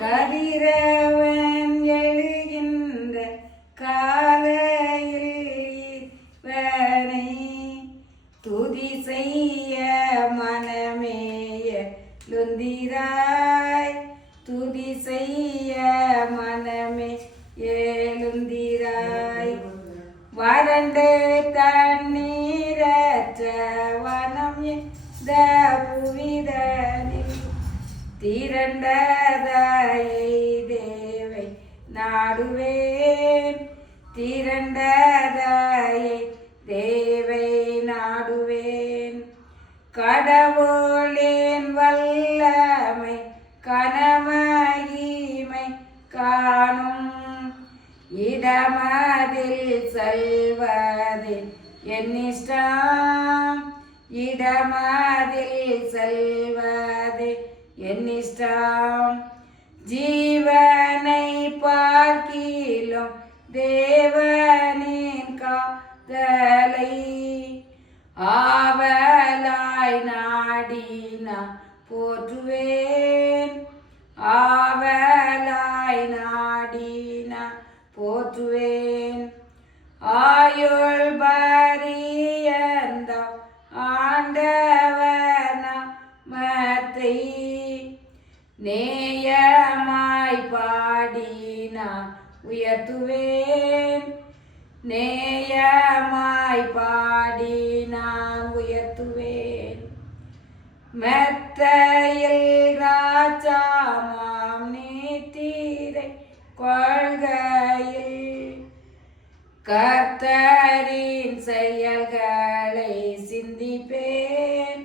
கதிரவன் எழுகின்ற காலையில் இவனை துதி செய்ய மனமேய லுந்திராய் துதி செய்ய மனமே எழுந்திராய் வறண்டு தண்ணீரற்ற வனம் இந்த புவிதனில் திரண்டதாயை தேவை நாடுவேன் திரண்டதாயை தேவை நாடுவேன் கடவுளின் வல்லமை கனமகிமை காணும் இடமதில் செல்வதில் என்னிஷ்டம் இடமதில் செல்வதில் என்னிஷ்டம் ஜீவனை பார்க்கிலும் தேவனின் காதலை ஆவலாய் நாடினா போற்றுவேன் ஆவலாய் நாடினா போற்றுவேன் ஆயுள் பரியந்த ஆண்டவன மத்தை நேயமாய் பாடினா உயர்த்துவேன் நேயமாய் பாடினா உயர்த்துவேன் மெத்தையில் ராஜாமாம் நீத்திரை கொள்கையில் கர்த்தரின் செயல்களை சிந்திப்பேன்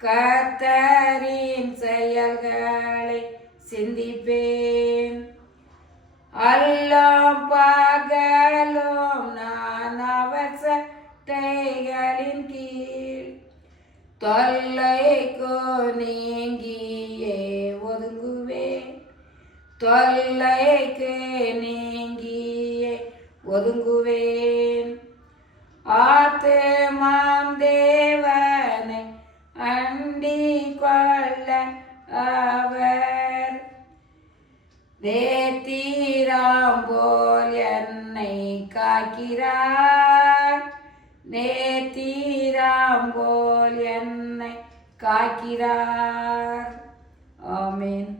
கர்த்தரின் செயல்களை சிந்திப்பேன் அல்லும் பகலும் நான் அவர் சட்டைகளின் கீழ் தொல்லைக்கு நீங்கியே ஒதுங்குவேன் தொல்லைக்கு நீங்கியே ஒதுங்குவேன் ஆத்துமாம் தேவனை அண்டிக் கொள்ள அவர் நேத்திராம் போல் என்னை காக்கிறார் நேத்திராம் போல் என்னை காக்கிறார் ஆமென்.